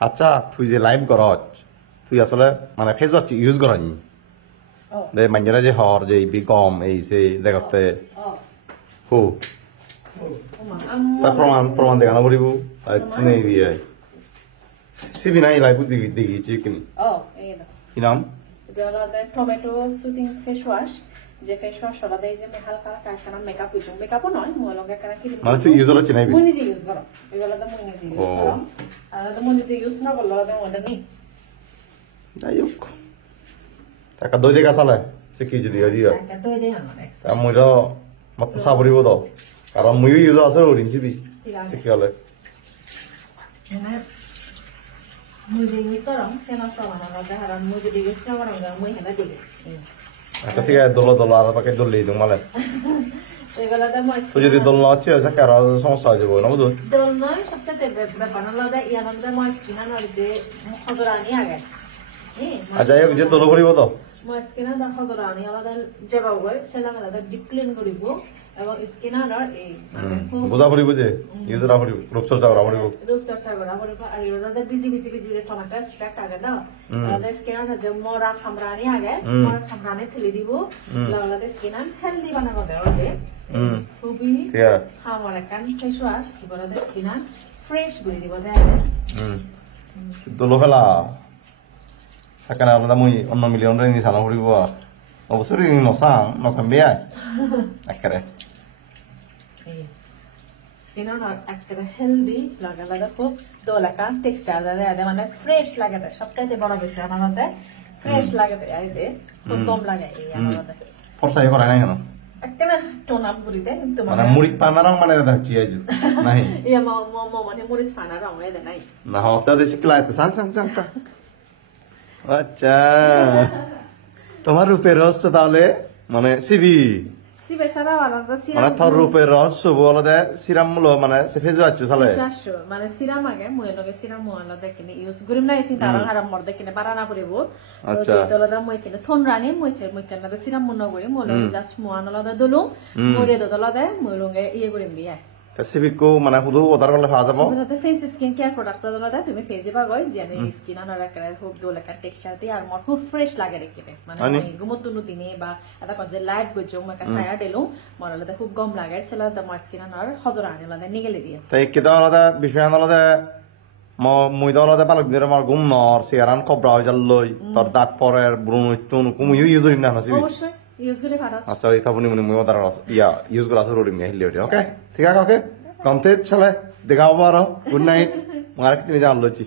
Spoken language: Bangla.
আচ্ছা তুই যে লাইভ করছ তুই আসলে মানে ফেসবুক ইউজ করনি দে মাঞ্জারা যে হর যে বি কম এই সেই দেখতে হো তার প্রমাণ দেখানো পড়িব নেই দিয়ে সিবি নাই লাইভ দেখিছি কিনি কি নাম টমেটো সুদিং ফেস ওয়াশ যে ফেস ওয়াশ ওলা দেই যে হালকা কারখানা মেকআপ হইছো মেকআপও নয় মই লগে কারা কি মানে তুই ইউজ করছ নাই মই নিজে ইউজ করো এগুলা তো মই নিজে ইউজ করো আর তো মই নিজে ইউজ না করলে তো ওটা নেই যাই হোক টাকা দই দেখা চালে সে কি যদি দিও টাকা দই দে আমার মই তো মত সাবরিব তো কারণ মই ইউজ আছে ওরিন জিবি সে কি হলে না মই যে ইউজ করো সেনা প্রমাণ না দেখা মই যদি ইউজ না করো মই হেলা দিই আচ্ছা ঠিক আছে দল আর পাকে দল লই দমালে এগুলা তো মই তুই যদি দল না আছে সে কার সমস্যা আছে বল না বুঝো দল নয় সবচেয়ে ব্যাপার হলো ইয়ানন্দা মই স্কিনা নর যে খজরানি আগে আচ্ছা এই যে দল করিব তো মই স্কিনা দা খজরানি আলাদা জবাব হয় সেলা আলাদা ডিপ ক্লিন করিব এবং স্কিনা নর এই বুঝা পড়িব যে ইউজার পড়িব রূপচর্চা করা পড়িব রূপচর্চা করা পড়িব আর এগুলা বিজি টমেটো স্ট্রাক্ট আগে দাও আলাদা স্কিনা নর যে মরা সামরানি আগে মরা সামরানি ফেলে দিব আলাদা স্কিনা হেলদি বানাবো দেওয়ালে খুবই আমার কান ফেস ওয়াশ জীবনতে স্কিনা ফ্রেশ করে দিব যায় দল ফেলা সাকানা আলাদা মই অন্য মিলিয়ন রে সানা পড়িব অবশ্যই নসাং বেয়া একেবারে স্কিনা একেবারে হেলদি লাগে লাগে খুব দোলাকা টেক্সচার লাগে মানে ফ্রেশ লাগে সবচাইতে বড় বিষয় আমার মতে ফ্রেশ লাগে আইতে খুব কম লাগে এই আমার মতে ফরসাই করা নাই কেন একেবারে টোন আপ করিতে কিন্তু মানে মুড়ি পানারং মানে দেখছি আইজু নাই ইয়া মানে মুড়ি পানারং এদে নাই না হতে দেশি ক্লাইতে সাং আচ্ছা তোমার রূপের রহস্য তাহলে মানে সিবি বেসারা আলাদা সিরাম মানে তোর রূপের রহস্য বলতে সিরাম মুলো মানে সে ফেসবুক আছে সালে মানে সিরাম আগে মই লগে সিরাম মই আলাদা কিনে ইউজ করিম না এসি তার হারাম মর্দে কিনে বারানা পড়িব আচ্ছা আলাদা মই কিনে থন রানি মই কেন সিরাম মন করি মই জাস্ট মই আলাদা দলু মই রে দলাদা মই লগে ইয়ে করিম বিয়া সিবিকো মানে শুধু অর্ডার করলে পাওয়া যাবে মানে ফেস স্কিন কেয়ার প্রোডাক্টস দলাদা তুমি ফেসে পাগই জানি স্কিন আনার একটা খুব দোলাকা টেক্সচার দি আর মোর খুব ফ্রেশ লাগে দেখিতে মানে গুমতুনু দিনে বা এটা কজ লাইট গজো মাকা টায়ার দেলু মোর আলাদা খুব গম লাগে সেলা দা মার স্কিন আনার হজরা আলাদা নিগেলে দিয়ে তাই কেদা আলাদা বিষয় আলাদা মই দলাদা পালক দিরে আমার গুম নর সিয়ারান কবরা হই যাললই তোর দাঁত পরের ব্রুন তুন কুম ইউজ হই না হাসি অবশ্যই ইউজ করে ভালো আচ্ছা এই তাবনি মই অর্ডার ইয়া ইউজ করা আছে রোডি মে হিলি ওকে ঠিক আছে ওকে কমতে চলে দেখাবো আর গুড নাইট মার্কেট নিয়ে যাওয়া লজি